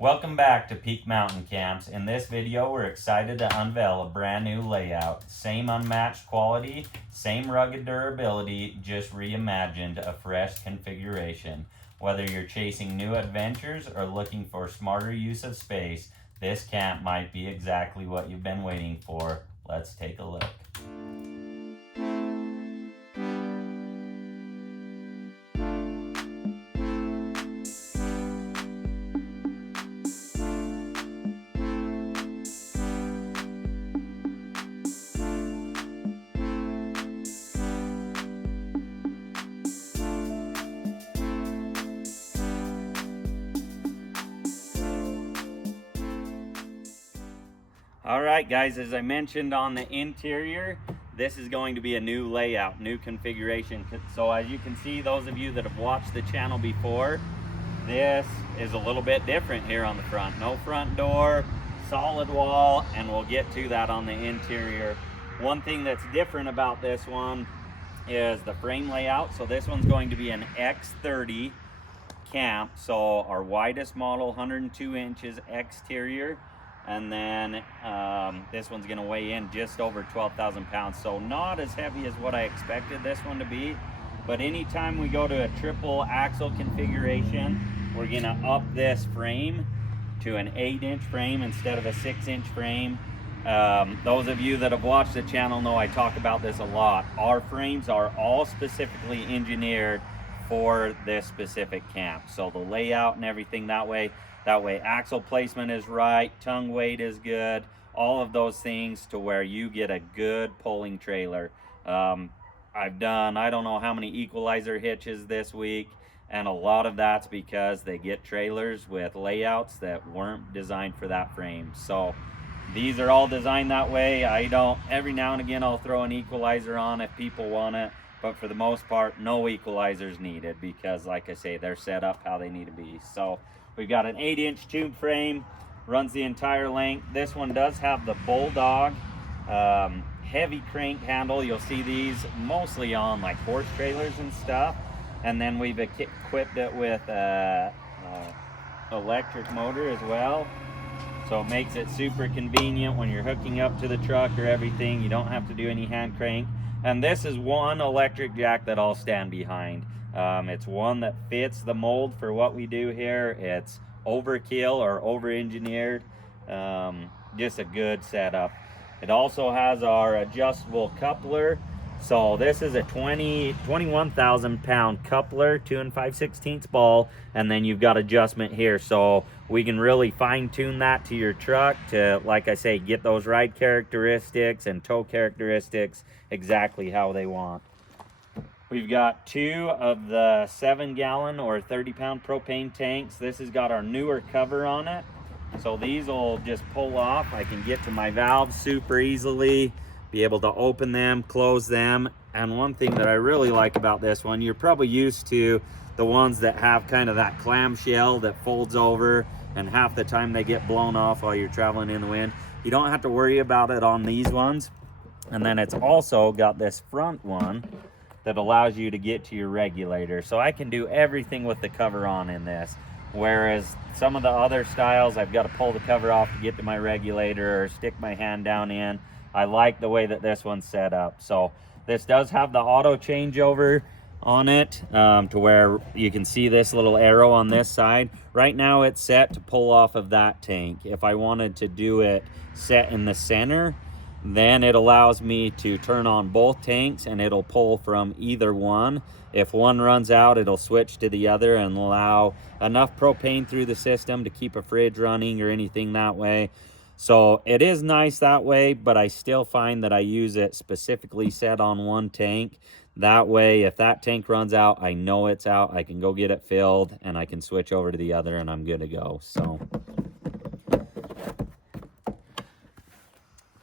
Welcome back to Peak Mtn Camps. In this video, we're excited to unveil a brand new layout. Same unmatched quality, same rugged durability, just reimagined, a fresh configuration. Whether you're chasing new adventures or looking for smarter use of space, this camp might be exactly what you've been waiting for. Let's take a look. All right, guys, as I mentioned on the interior, this is going to be a new layout, new configuration. So as you can see, those of you that have watched the channel before, this is a little bit different here on the front. No front door, solid wall, and we'll get to that on the interior. One thing that's different about this one is the frame layout. So this one's going to be an X30 camp. So our widest model, 102 inches exterior. And then this one's gonna weigh in just over 12,000 pounds. So not as heavy as what I expected this one to be, but anytime we go to a triple axle configuration, we're gonna up this frame to an 8-inch frame instead of a 6-inch frame. Those of you that have watched the channel know I talk about this a lot. Our frames are all specifically engineered for this specific camp. So the layout and everything that way axle placement is right, tongue weight is good, all of those things to where you get a good pulling trailer. I've done, I don't know how many equalizer hitches this week, and a lot of that's because they get trailers with layouts that weren't designed for that frame. So these are all designed that way. Every now and again I'll throw an equalizer on if people want it, but for the most part, no equalizers needed because, like I say, they're set up how they need to be. So we've got an 8-inch tube frame, runs the entire length. This one does have the Bulldog heavy crank handle. You'll see these mostly on like horse trailers and stuff. And then we've equipped it with electric motor as well. So it makes it super convenient when you're hooking up to the truck or everything. You don't have to do any hand crank. And this is one electric jack that I'll stand behind. It's one that fits the mold for what we do here. It's overkill or over-engineered. Just a good setup. It also has our adjustable coupler. So this is a 21,000 pound coupler, 2 5/16 ball, and then you've got adjustment here. So we can really fine tune that to your truck to, like I say, get those ride characteristics and tow characteristics exactly how they want. We've got 2 of the 7-gallon or 30-pound propane tanks. This has got our newer cover on it. So these will just pull off. I can get to my valves super easily, be able to open them, close them. And one thing that I really like about this one, you're probably used to the ones that have kind of that clamshell that folds over and half the time they get blown off while you're traveling in the wind. You don't have to worry about it on these ones. And then it's also got this front one that allows you to get to your regulator. So I can do everything with the cover on in this. Whereas some of the other styles, I've got to pull the cover off to get to my regulator or stick my hand down in. I like the way that this one's set up. So this does have the auto changeover on it to where you can see this little arrow on this side. Right now it's set to pull off of that tank. If I wanted to do it set in the center, then it allows me to turn on both tanks and it'll pull from either one. If one runs out, it'll switch to the other and allow enough propane through the system to keep a fridge running or anything that way. So it is nice that way, but I still find that I use it specifically set on one tank. That way, if that tank runs out, I know it's out. I can go get it filled and I can switch over to the other and I'm good to go. So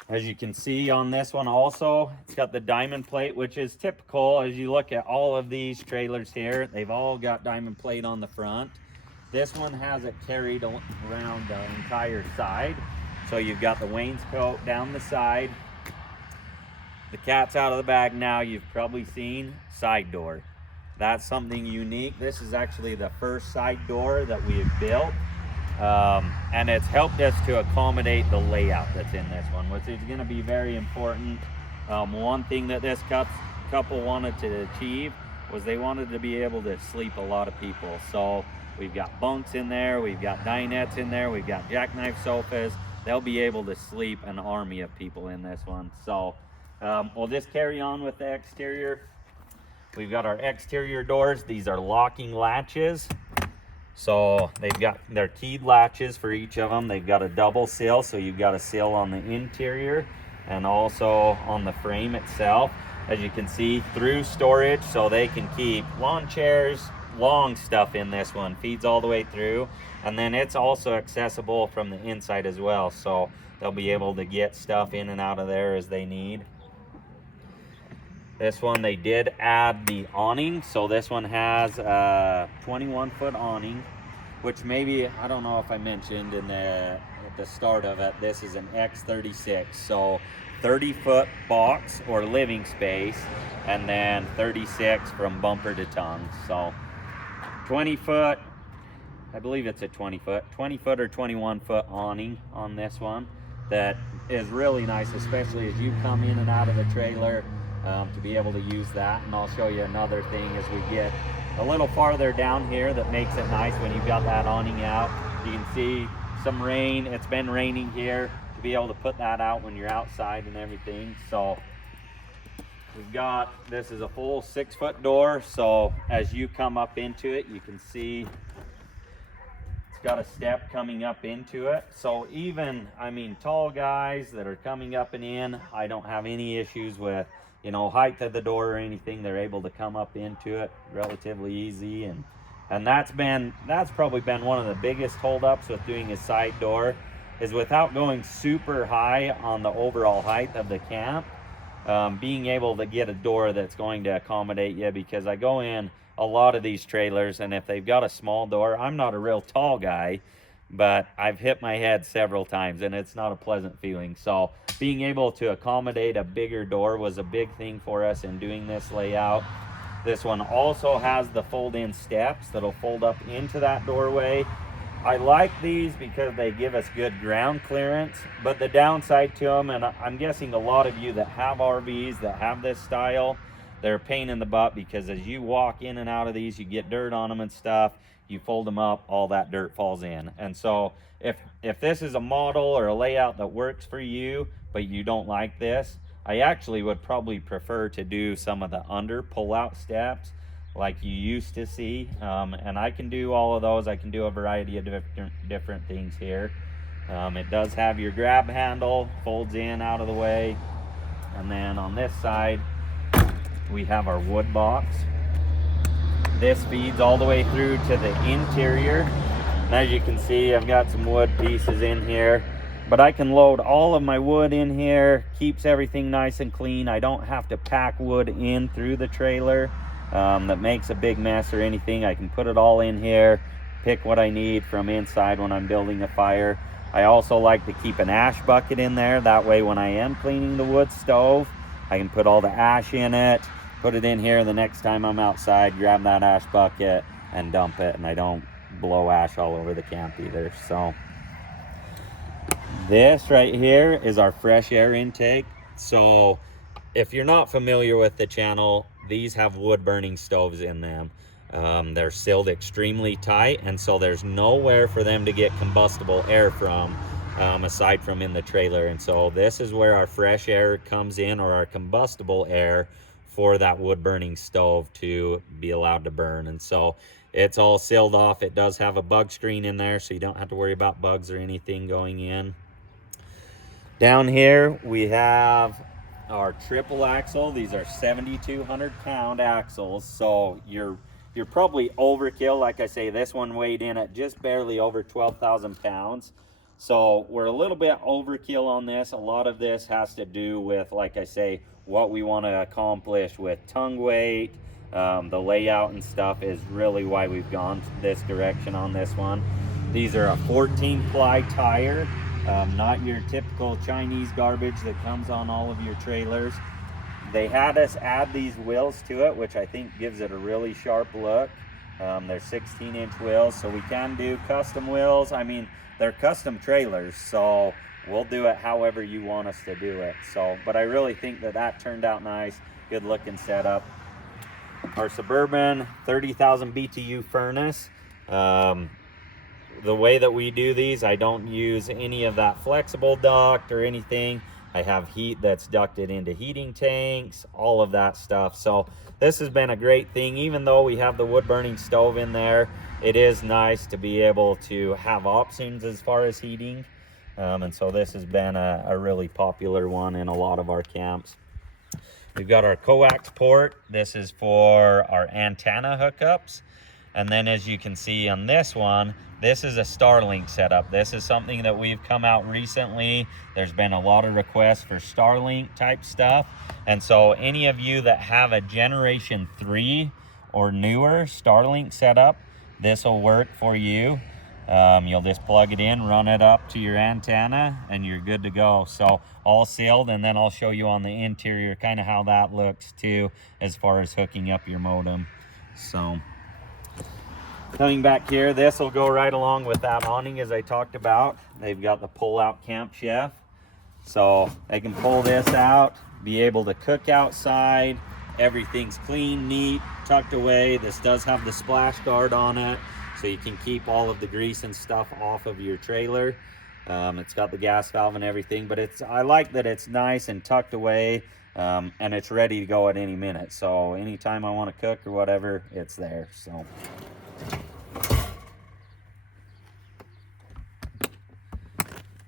as you can see on this one also, it's got the diamond plate, which is typical. As you look at all of these trailers here, they've all got diamond plate on the front. This one has it carried around the entire side. So you've got the wainscot down the side. The cat's out of the bag now. You've probably seen side door. That's something unique. This is actually the first side door that we have built. And it's helped us to accommodate the layout that's in this one, which is going to be very important. One thing that this couple wanted to achieve was they wanted to be able to sleep a lot of people. So we've got bunks in there, we've got dinettes in there, we've got jackknife sofas. They'll be able to sleep an army of people in this one. So we'll just carry on with the exterior. We've got our exterior doors. These are locking latches. So they've got their keyed latches for each of them. They've got a double sill, so you've got a sill on the interior and also on the frame itself. As you can see, through storage, so they can keep lawn chairs, long stuff in this one. Feeds all the way through, and then it's also accessible from the inside as well, so they'll be able to get stuff in and out of there as they need. This one, they did add the awning, so this one has a 21-foot awning, which maybe, I don't know if I mentioned at the start of it, this is an X36, so 30-foot box or living space, and then 36 from bumper to tongue. So 20-foot, I believe it's a 20-foot or 21-foot awning on this one that is really nice, especially as you come in and out of the trailer. To be able to use that. And I'll show you another thing as we get a little farther down here that makes it nice when you've got that awning out. You can see some rain. It's been raining here, to be able to put that out when you're outside and everything. So we've got, this is a full 6-foot door, so as you come up into it, you can see it's got a step coming up into it. So even, I mean, tall guys that are coming up and in, I don't have any issues with, you know, height of the door or anything. They're able to come up into it relatively easy, and that's probably been one of the biggest holdups with doing a side door, is without going super high on the overall height of the camp, being able to get a door that's going to accommodate you. Because I go in a lot of these trailers, and if they've got a small door, I'm not a real tall guy, but I've hit my head several times and it's not a pleasant feeling. So being able to accommodate a bigger door was a big thing for us in doing this layout. This one also has the fold-in steps that'll fold up into that doorway. I like these because they give us good ground clearance, but the downside to them, and I'm guessing a lot of you that have RVs that have this style, they're a pain in the butt, because as you walk in and out of these, you get dirt on them and stuff. You fold them up, all that dirt falls in. And so if this is a model or a layout that works for you, but you don't like this, I actually would probably prefer to do some of the under pull-out steps like you used to see. And I can do all of those. I can do a variety of different things here. It does have your grab handle, folds in out of the way. And then on this side, we have our wood box. This feeds all the way through to the interior. And as you can see, I've got some wood pieces in here, but I can load all of my wood in here. Keeps everything nice and clean. I don't have to pack wood in through the trailer that makes a big mess or anything. I can put it all in here, pick what I need from inside when I'm building a fire. I also like to keep an ash bucket in there. That way when I am cleaning the wood stove, I can put all the ash in it, put it in here, the next time I'm outside, grab that ash bucket and dump it, and I don't blow ash all over the camp either. So this right here is our fresh air intake. So if you're not familiar with the channel, these have wood burning stoves in them. They're sealed extremely tight, and so there's nowhere for them to get combustible air from, aside from in the trailer. And so this is where our fresh air comes in, or our combustible air, for that wood burning stove to be allowed to burn. And so it's all sealed off. It does have a bug screen in there, so you don't have to worry about bugs or anything going in. Down here we have our triple axle. These are 7,200 pound axles, so you're probably overkill. Like I say, this one weighed in at just barely over 12,000 pounds. So we're a little bit overkill on this. A lot of this has to do with, like I say, what we want to accomplish with tongue weight. The layout and stuff is really why we've gone this direction on this one. These are a 14-ply tire, not your typical Chinese garbage that comes on all of your trailers. They had us add these wheels to it, which I think gives it a really sharp look. They're 16-inch wheels, so we can do custom wheels. I mean, they're custom trailers, so we'll do it however you want us to do it. So, but I really think that that turned out nice, good looking setup. Our Suburban 30,000 BTU furnace. The way that we do these, I don't use any of that flexible duct or anything. I have heat that's ducted into heating tanks, all of that stuff. So this has been a great thing. Even though we have the wood burning stove in there, it is nice to be able to have options as far as heating. And so this has been a really popular one in a lot of our camps. We've got our coax port. This is for our antenna hookups. And then as you can see on this one, this is a Starlink setup. This is something that we've come out recently. There's been a lot of requests for Starlink type stuff. And so any of you that have a Generation 3 or newer Starlink setup, this will work for you. You'll just plug it in, run it up to your antenna, and you're good to go. So all sealed, and then I'll show you on the interior kind of how that looks too, as far as hooking up your modem. So coming back here, this will go right along with that awning as I talked about. They've got the pull-out camp chef, so they can pull this out, be able to cook outside. Everything's clean, neat, tucked away. This does have the splash guard on it, so you can keep all of the grease and stuff off of your trailer. It's got the gas valve and everything, but I like that it's nice and tucked away, and it's ready to go at any minute. So anytime I want to cook or whatever, it's there. So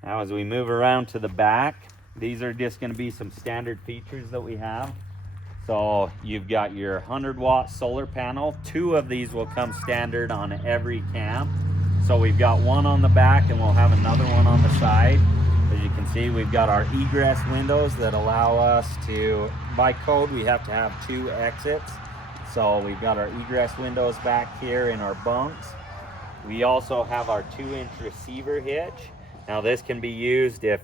now as we move around to the back, these are just going to be some standard features that we have. So you've got your 100-watt solar panel. 2 of these will come standard on every camp. So we've got one on the back and we'll have another one on the side. As you can see, we've got our egress windows that allow us to, by code, we have to have 2 exits. So we've got our egress windows back here in our bunks. We also have our 2-inch receiver hitch. Now this can be used if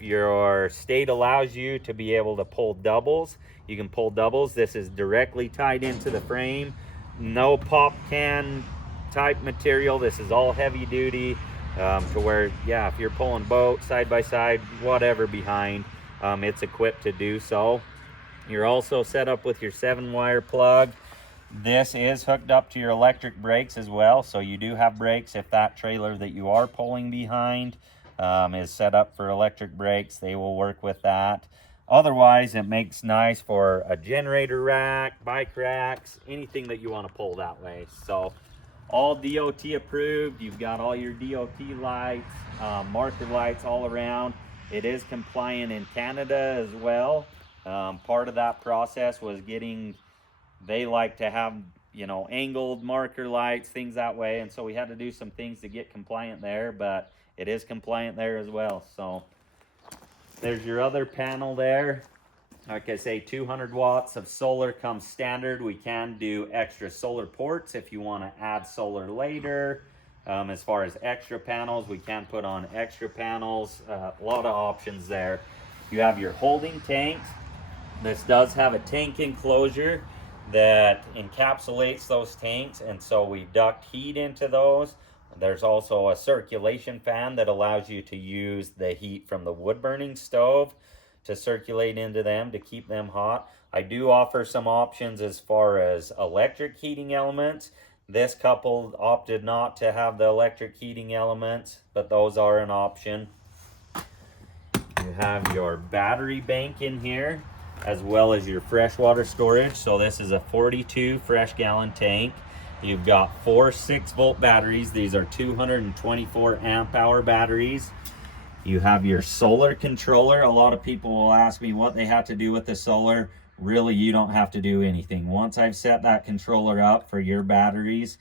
your state allows you to be able to pull doubles. You can pull doubles. This is directly tied into the frame. No pop can type material. This is all heavy duty, to where, yeah, if you're pulling boat, side by side, whatever behind, it's equipped to do so. You're also set up with your 7-wire plug. This is hooked up to your electric brakes as well. So you do have brakes if that trailer that you are pulling behind is set up for electric brakes. They will work with that. Otherwise, it makes nice for a generator rack, bike racks, anything that you want to pull that way. So all DOT approved. You've got all your DOT lights, marker lights all around. It is compliant in Canada as well. Part of that process was they like to have, angled marker lights, things that way. And so we had to do some things to get compliant there, but it is compliant there as well. So there's your other panel there. Like I say, 200 watts of solar comes standard. We can do extra solar ports if you want to add solar later. As far as extra panels, we can put on extra panels. A lot of options there. You have your holding tanks. This does have a tank enclosure that encapsulates those tanks, and so we duct heat into those. There's also a circulation fan that allows you to use the heat from the wood burning stove to circulate into them to keep them hot. I do offer some options as far as electric heating elements. This couple opted not to have the electric heating elements, but those are an option. You have your battery bank in here, as well as your freshwater storage. So this is a 42 fresh gallon tank. You've got 4 6-volt batteries. These are 224 amp hour batteries. You have your solar controller. A lot of people will ask me what they have to do with the solar. Really, you don't have to do anything. Once I've set that controller up for your batteries,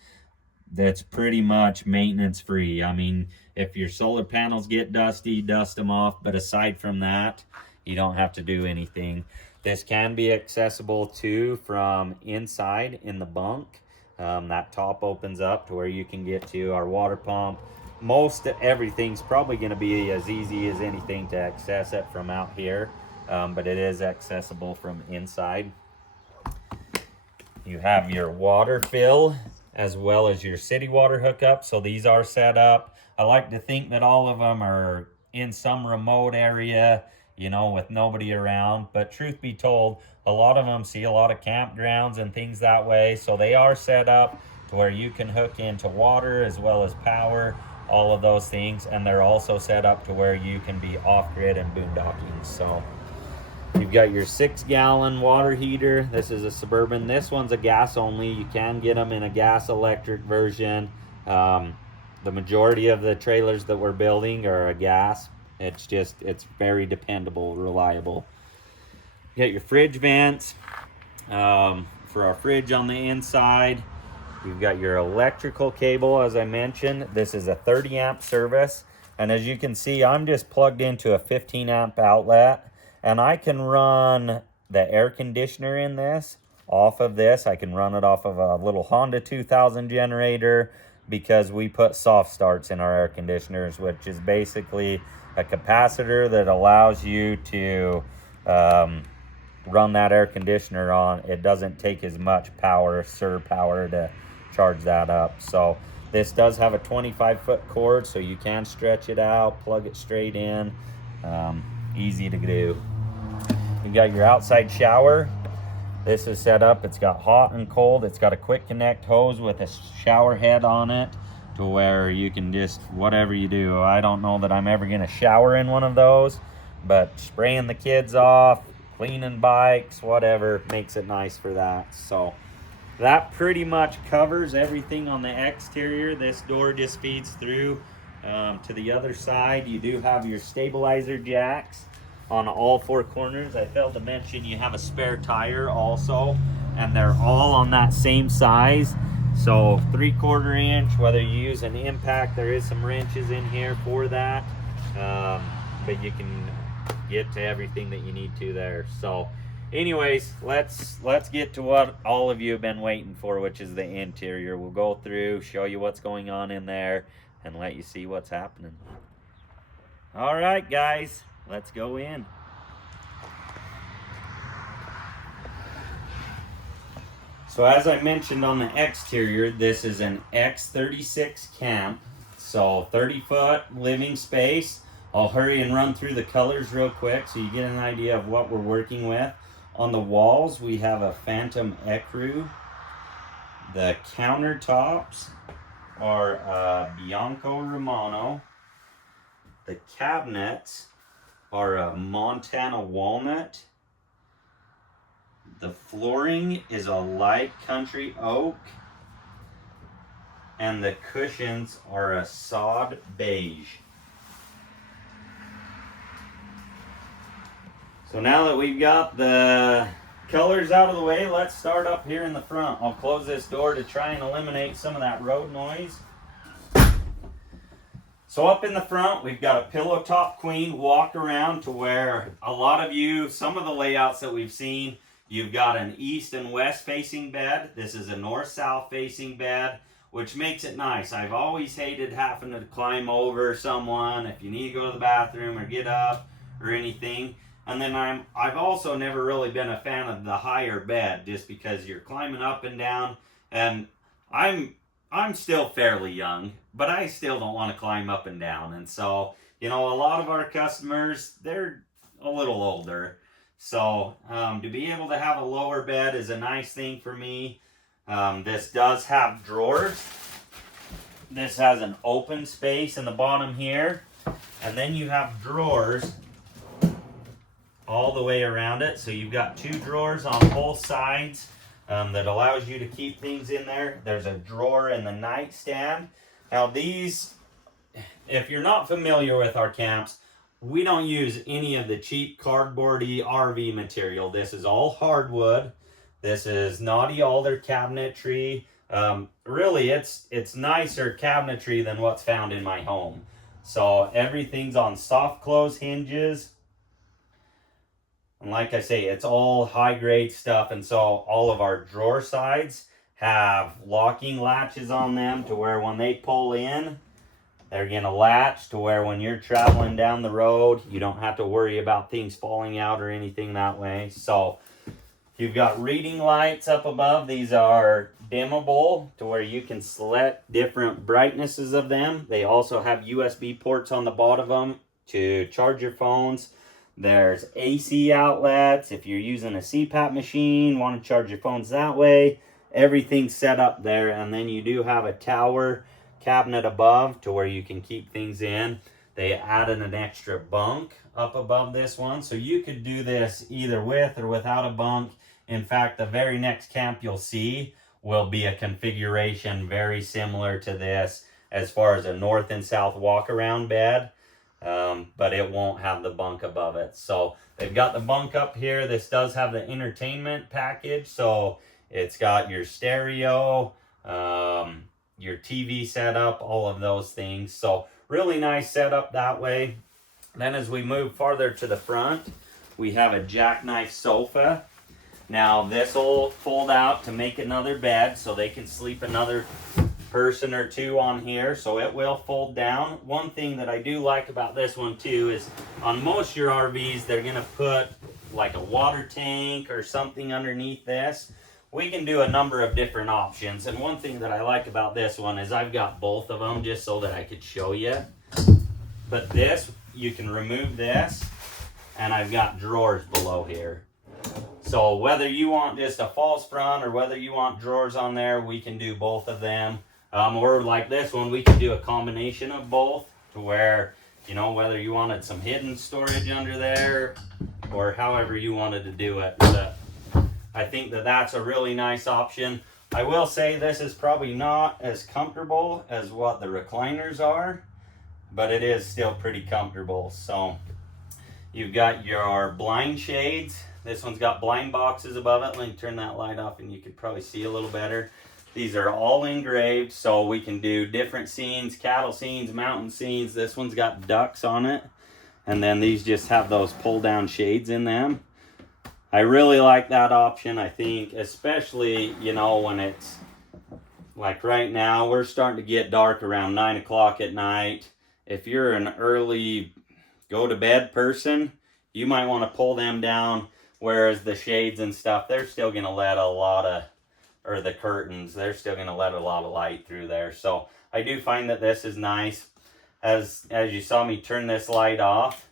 that's pretty much maintenance free. I mean, if your solar panels get dusty, dust them off. But aside from that, you don't have to do anything. This can be accessible too from inside in the bunk. That top opens up to where you can get to our water pump. Most everything's probably going to be as easy as anything to access it from out here, but it is accessible from inside. You have your water fill as well as your city water hookup. So these are set up. I like to think that all of them are in some remote area, you know, with nobody around. But truth be told, a lot of them see a lot of campgrounds and things that way. So they are set up to where you can hook into water as well as power, all of those things. And they're also set up to where you can be off-grid and boondocking. So you've got your 6-gallon water heater. This is a Suburban. This one's a gas only. You can get them in a gas electric version. The majority of the trailers that we're building are a gas. It's very dependable, reliable. You got your fridge vents for our fridge on the inside. You've got your electrical cable, as I mentioned. This is a 30 amp service. And as you can see, I'm just plugged into a 15 amp outlet. And I can run the air conditioner in this off of this. I can run it off of a little Honda 2000 generator, because we put soft starts in our air conditioners, which is basically a capacitor that allows you to run that air conditioner on. It doesn't take as much power, surge power, to charge that up. So this does have a 25-foot cord, so you can stretch it out, plug it straight in. Easy to do. You got your outside shower. This is set up, it's got hot and cold. It's got a quick connect hose with a shower head on it, to where you can just, whatever you do. I don't know that I'm ever gonna shower in one of those, but spraying the kids off, cleaning bikes, whatever, makes it nice for that. So that pretty much covers everything on the exterior. This door just feeds through to the other side. You do have your stabilizer jacks on all 4 corners. I failed to mention you have a spare tire also, and they're all on that same size. So 3/4 inch, whether you use an impact, there is some wrenches in here for that. But you can get to everything that you need to there. So anyways, let's get to what all of you have been waiting for, which is the interior. We'll go through, show you what's going on in there, and let you see what's happening. All right, guys. Let's go in. So as I mentioned on the exterior, this is an X36 camp. So 30-foot living space. I'll hurry and run through the colors real quick so you get an idea of what we're working with. On the walls, we have a Phantom Ecru. The countertops are Bianco Romano. The cabinets are a Montana Walnut. The flooring is a light country oak. And the cushions are a sod beige. So now that we've got the colors out of the way, let's start up here in the front. I'll close this door to try and eliminate some of that road noise. So up in the front, we've got a pillow top queen walk around, to where a lot of you, some of the layouts that we've seen, you've got an east and west facing bed. This is a north-south facing bed, which makes it nice. I've always hated having to climb over someone if you need to go to the bathroom or get up or anything. And then I've also never really been a fan of the higher bed, just because you're climbing up and down, and I'm still fairly young, but I still don't want to climb up and down. And so, you know, a lot of our customers, they're a little older. So to be able to have a lower bed is a nice thing for me. This does have drawers. This has an open space in the bottom here. And then you have drawers all the way around it. So you've got 2 drawers on both sides. That allows you to keep things in there. There's a drawer in the nightstand. Now these, if you're not familiar with our camps, we don't use any of the cheap cardboardy RV material. This is all hardwood. This is knotty alder cabinetry. Really, it's nicer cabinetry than what's found in my home. So everything's on soft close hinges. And like I say, it's all high grade stuff. And so all of our drawer sides have locking latches on them, to where when they pull in, they're going to latch, to where when you're traveling down the road, you don't have to worry about things falling out or anything that way. So You've got reading lights up above. These are dimmable to where you can select different brightnesses of them. They also have USB ports on the bottom of them to charge your phones. There's AC outlets if you're using a CPAP machine, want to charge your phones that way. Everything's set up there, and then you do have a tower cabinet above to where you can keep things in. They added an extra bunk up above this one, so you could do this either with or without a bunk. In fact, the very next camp you'll see will be a configuration very similar to this as far as a north and south walk around bed, but it won't have the bunk above it. So they've got the bunk up here. This does have the entertainment package, so it's got your stereo, your TV setup, all of those things. So really nice setup that way. Then as we move farther to the front, we have a jackknife sofa. Now this will fold out to make another bed, so they can sleep another person or two on here, so it will fold down. One thing that I do like about this one too is on most of your RVs, they're gonna put like a water tank or something underneath this. We can do a number of different options, and one thing that I like about this one is I've got both of them just so that I could show you. But this, you can remove this, and I've got drawers below here. So whether you want just a false front or whether you want drawers on there, we can do both of them. Or like this one, we can do a combination of both to where, you know, whether you wanted some hidden storage under there or however you wanted to do it. But I think that that's a really nice option. I will say this is probably not as comfortable as what the recliners are, but it is still pretty comfortable. So you've got your blind shades. This one's got blind boxes above it. Let me turn that light off and you could probably see a little better. These are all engraved, so we can do different scenes, cattle scenes, mountain scenes. This one's got ducks on it. And then these just have those pull down shades in them. I really like that option. I think especially, you know, when it's like right now, we're starting to get dark around 9 o'clock at night. If you're an early go to bed person, you might want to pull them down. Whereas the shades and stuff, they're still going to let a lot of, or the curtains, they're still going to let a lot of light through there. So I do find that this is nice. As you saw me turn this light off,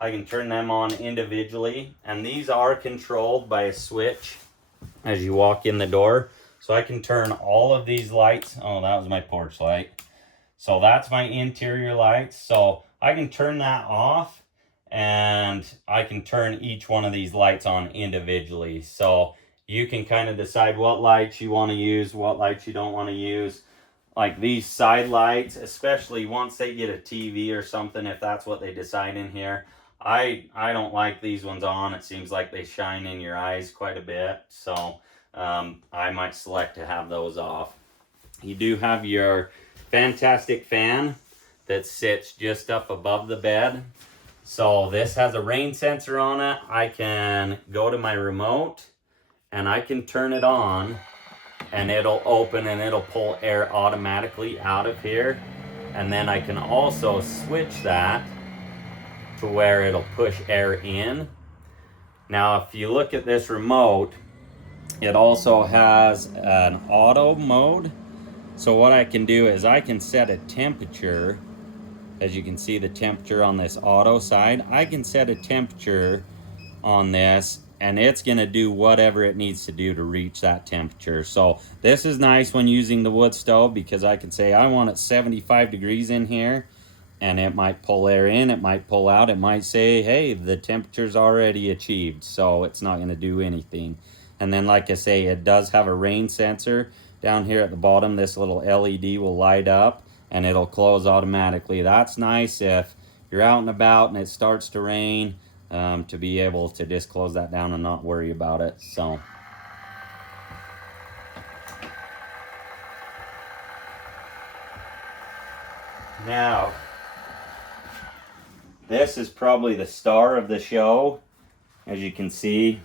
I can turn them on individually. And these are controlled by a switch as you walk in the door. So I can turn all of these lights. Oh, that was my porch light. So that's my interior lights. So I can turn that off. And I can turn each one of these lights on individually. So you can kind of decide what lights you want to use, what lights you don't want to use. Like these side lights, especially once they get a TV or something, if that's what they decide in here. I don't like these ones on. It seems like they shine in your eyes quite a bit. So I might select to have those off. You do have your fantastic fan that sits just up above the bed. So this has a rain sensor on it. I can go to my remote and I can turn it on and it'll open and it'll pull air automatically out of here. And then I can also switch that to where it'll push air in. Now, if you look at this remote, it also has an auto mode. So what I can do is I can set a temperature. As you can see the temperature on this auto side, I can set a temperature on this and it's gonna do whatever it needs to do to reach that temperature. So this is nice when using the wood stove because I can say I want it 75 degrees in here and it might pull air in, it might pull out, it might say, hey, the temperature's already achieved, so it's not gonna do anything. And then like I say, it does have a rain sensor down here at the bottom. This little LED will light up and it'll close automatically. That's nice if you're out and about and it starts to rain, to be able to just close that down and not worry about it. So now this is probably the star of the show. As you can see,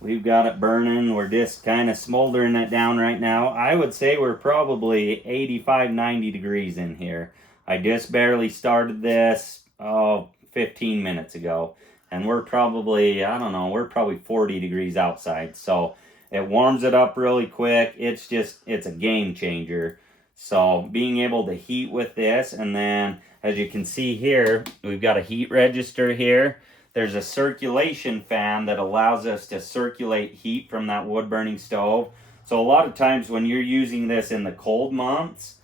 we've got it burning. We're just kind of smoldering it down right now. I would say we're probably 85, 90 degrees in here. I just barely started this, 15 minutes ago. and we're probably, I don't know, we're probably 40 degrees outside. So it warms it up really quick. It's a game changer. So being able to heat with this, and then as you can see here, we've got a heat register here. There's a circulation fan that allows us to circulate heat from that wood burning stove. So a lot of times when you're using this in the cold months,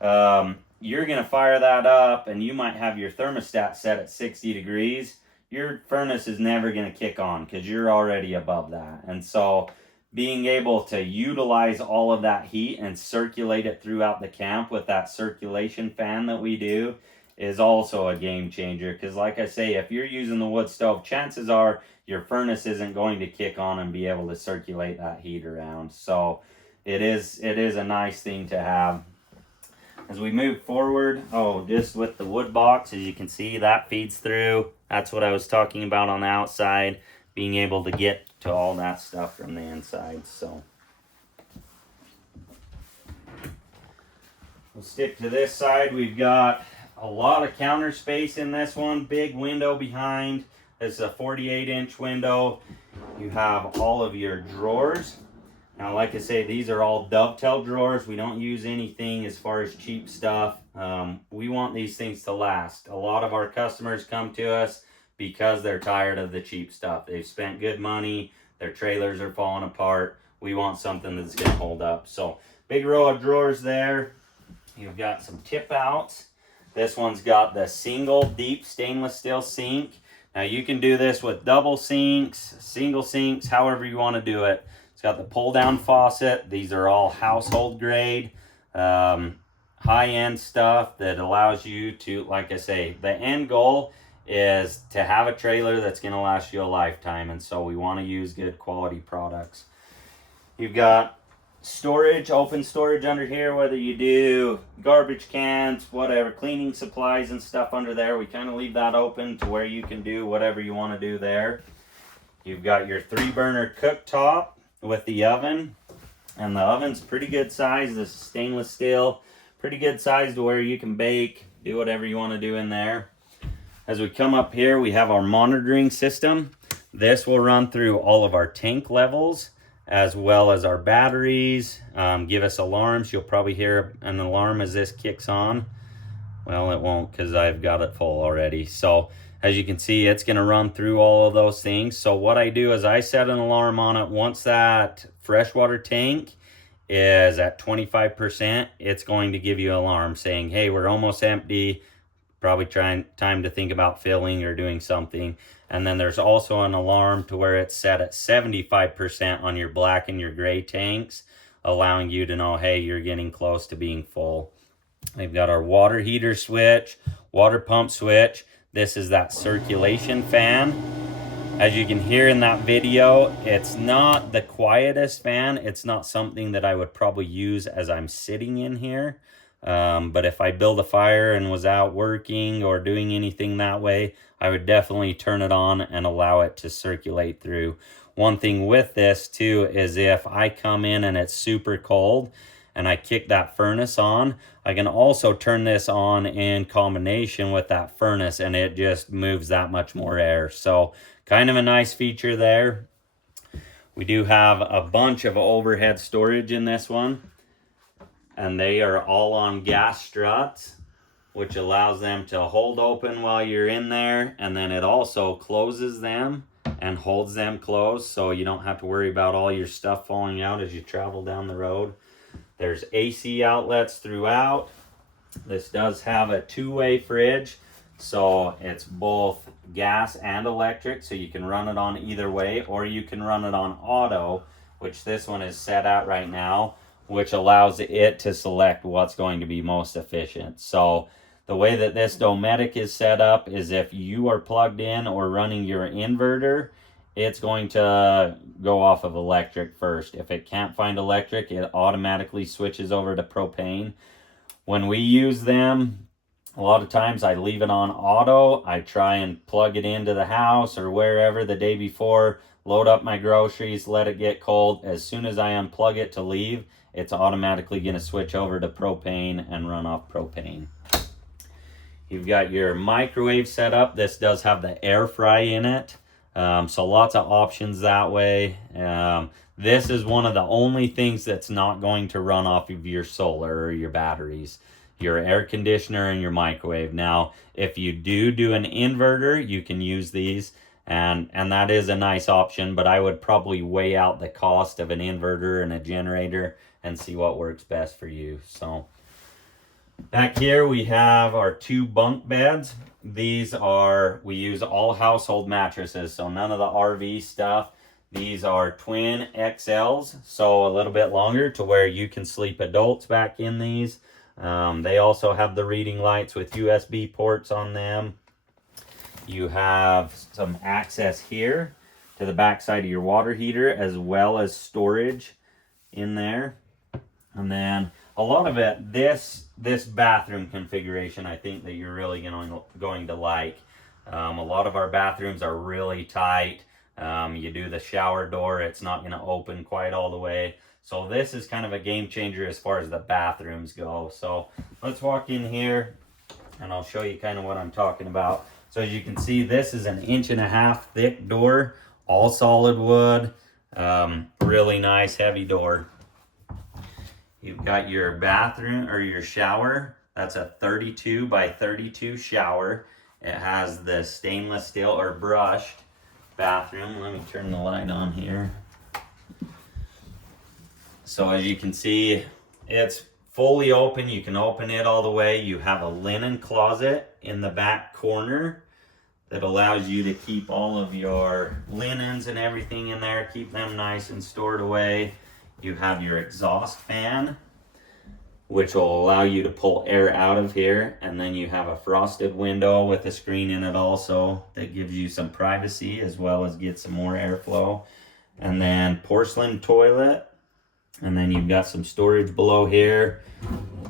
you're gonna fire that up and you might have your thermostat set at 60 degrees. Your furnace is never gonna kick on because you're already above that. And so being able to utilize all of that heat and circulate it throughout the camp with that circulation fan that we do is also a game changer. Because like I say, if you're using the wood stove, chances are your furnace isn't going to kick on and be able to circulate that heat around. So it is a nice thing to have. As we move forward, just with the wood box, as you can see, that feeds through. That's what I was talking about on the outside, being able to get to all that stuff from the inside. So we'll stick to this side. We've got a lot of counter space in this one. Big window behind. This is a 48-inch window. You have all of your drawers. Now, like I say, these are all dovetail drawers. We don't use anything as far as cheap stuff. We want these things to last. A lot of our customers come to us because they're tired of the cheap stuff. They've spent good money. Their trailers are falling apart. We want something that's going to hold up. So, big row of drawers there. You've got some tip outs. This one's got the single deep stainless steel sink. Now you can do this with double sinks, single sinks, however you want to do it. It's got the pull down faucet. These are all household grade, high-end stuff that allows you to, like I say, the end goal is to have a trailer that's going to last you a lifetime. And so we want to use good quality products. You've got storage, open storage under here, whether you do garbage cans, whatever, cleaning supplies and stuff under there. We kind of leave that open to where you can do whatever you want to do there. You've got your 3-burner cooktop with the oven, and the oven's pretty good size. This is stainless steel, pretty good size to where you can bake, do whatever you want to do in there. As we come up here, we have our monitoring system. This will run through all of our tank levels, as well as our batteries, give us alarms. You'll probably hear an alarm as this kicks on. Well, it won't because I've got it full already. So as you can see, it's going to run through all of those things. So what I do is I set an alarm on it. Once that freshwater tank is at 25%, it's going to give you an alarm saying, hey, we're almost empty. Probably time to think about filling or doing something. And then there's also an alarm to where it's set at 75% on your black and your gray tanks, allowing you to know, hey, you're getting close to being full. We've got our water heater switch, water pump switch. This is that circulation fan. As you can hear in that video, it's not the quietest fan. It's not something that I would probably use as I'm sitting in here. But if I build a fire and was out working or doing anything that way, I would definitely turn it on and allow it to circulate through. One thing with this too is if I come in and it's super cold and I kick that furnace on, I can also turn this on in combination with that furnace and it just moves that much more air. So kind of a nice feature there. We do have a bunch of overhead storage in this one, and they are all on gas struts, which allows them to hold open while you're in there, and then it also closes them and holds them closed, so you don't have to worry about all your stuff falling out as you travel down the road. There's AC outlets throughout. This does have a two-way fridge, so it's both gas and electric, so you can run it on either way, or you can run it on auto, which this one is set at right now, which allows it to select what's going to be most efficient. So the way that this Dometic is set up is if you are plugged in or running your inverter, it's going to go off of electric first. If it can't find electric, it automatically switches over to propane. When we use them, a lot of times I leave it on auto. I try and plug it into the house or wherever the day before, load up my groceries, let it get cold. As soon as I unplug it to leave, it's automatically going to switch over to propane and run off propane. You've got your microwave set up. This does have the air fry in it. So lots of options that way. This is one of the only things that's not going to run off of your solar or your batteries. Your air conditioner and your microwave. Now, if you do an inverter, you can use these, and that is a nice option, but I would probably weigh out the cost of an inverter and a generator and see what works best for you. So back here we have our 2 bunk beds. These are, we use all household mattresses, so none of the RV stuff. These are twin XLs, so a little bit longer to where you can sleep adults back in these. They also have the reading lights with USB ports on them. You have some access here to the back side of your water heater, as well as storage in there. And then a lot of it, this bathroom configuration, I think that you're really going to like. A lot of our bathrooms are really tight. You do the shower door, it's not going to open quite all the way. So this is kind of a game changer as far as the bathrooms go. So let's walk in here and I'll show you kind of what I'm talking about. So as you can see, this is an 1.5 inch thick door, all solid wood, really nice heavy door. You've got your bathroom or your shower. That's a 32 by 32 shower. It has the stainless steel or brushed bathroom. Let me turn the light on here. So as you can see, it's fully open. You can open it all the way. You have a linen closet in the back corner that allows you to keep all of your linens and everything in there, keep them nice and stored away. You have your exhaust fan, which will allow you to pull air out of here. And then you have a frosted window with a screen in it also that gives you some privacy as well as get some more airflow. And then porcelain toilet. And then you've got some storage below here,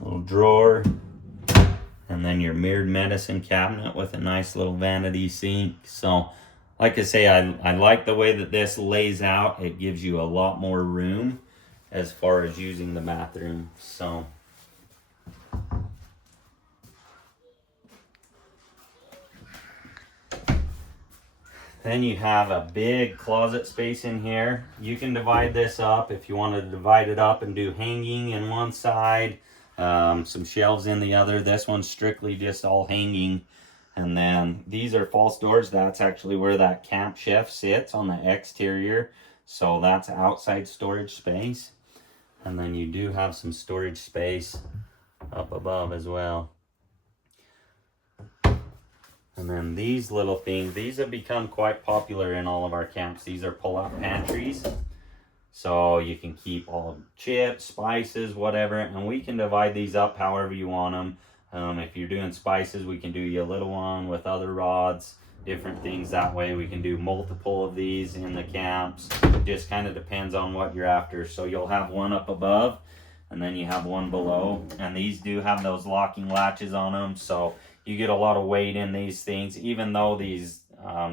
a little drawer. And then your mirrored medicine cabinet with a nice little vanity sink. So like I say, I like the way that this lays out. It gives you a lot more room as far as using the bathroom. So then you have a big closet space in here. You can divide this up if you want to divide it up and do hanging in one side, some shelves in the other. This one's strictly just all hanging. And then these are false doors. That's actually where that camp chef sits on the exterior. So that's outside storage space. And then you do have some storage space up above as well. And then these little things, these have become quite popular in all of our camps. These are pull-out pantries. So you can keep all chips, spices, whatever. And we can divide these up however you want them. If you're doing spices, we can do you a little one with other rods, different things that way. We can do multiple of these in the camps. It just kind of depends on what you're after. So you'll have one up above and then you have one below. And these do have those locking latches on them. So you get a lot of weight in these things. Even though these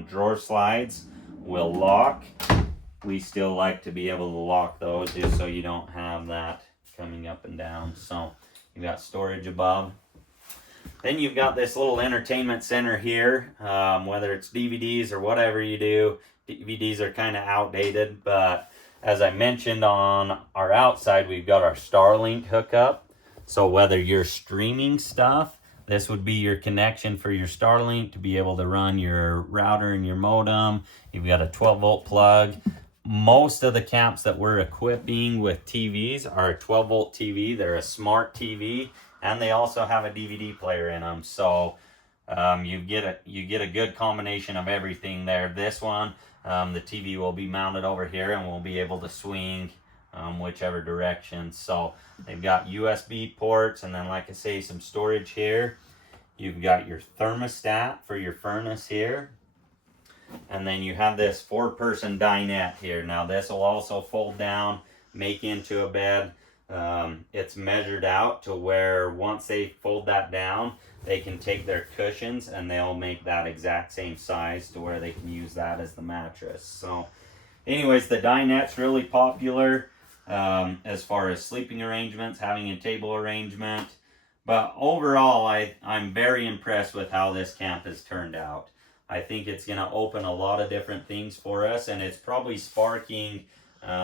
drawer slides will lock, we still like to be able to lock those just so you don't have that coming up and down. So you got storage above. Then you've got this little entertainment center here, whether it's DVDs or whatever you do. DVDs are kind of outdated, but as I mentioned on our outside, we've got our Starlink hookup. So whether you're streaming stuff, this would be your connection for your Starlink to be able to run your router and your modem. You've got a 12-volt plug. Most of the camps that we're equipping with TVs are a 12-volt TV. They're a smart TV. And they also have a DVD player in them, so you get a good combination of everything there. This one, the TV will be mounted over here, and we'll be able to swing whichever direction. So they've got USB ports, and then, like I say, some storage here. You've got your thermostat for your furnace here, and then you have this 4-person dinette here. Now this will also fold down, make into a bed. It's measured out to where once they fold that down, they can take their cushions and they'll make that exact same size to where they can use that as the mattress. So anyways, the dinette's really popular as far as sleeping arrangements, having a table arrangement. But overall, I'm very impressed with how this camp has turned out. I think it's going to open a lot of different things for us, and it's probably sparking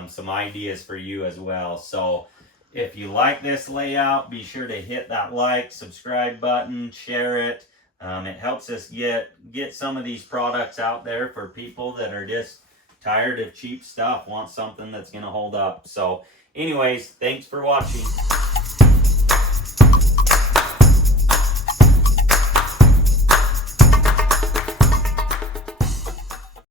some ideas for you as well. So if you like this layout, be sure to hit that like, subscribe button, share it. It helps us get some of these products out there for people that are just tired of cheap stuff, want something that's going to hold up. So anyways, thanks for watching.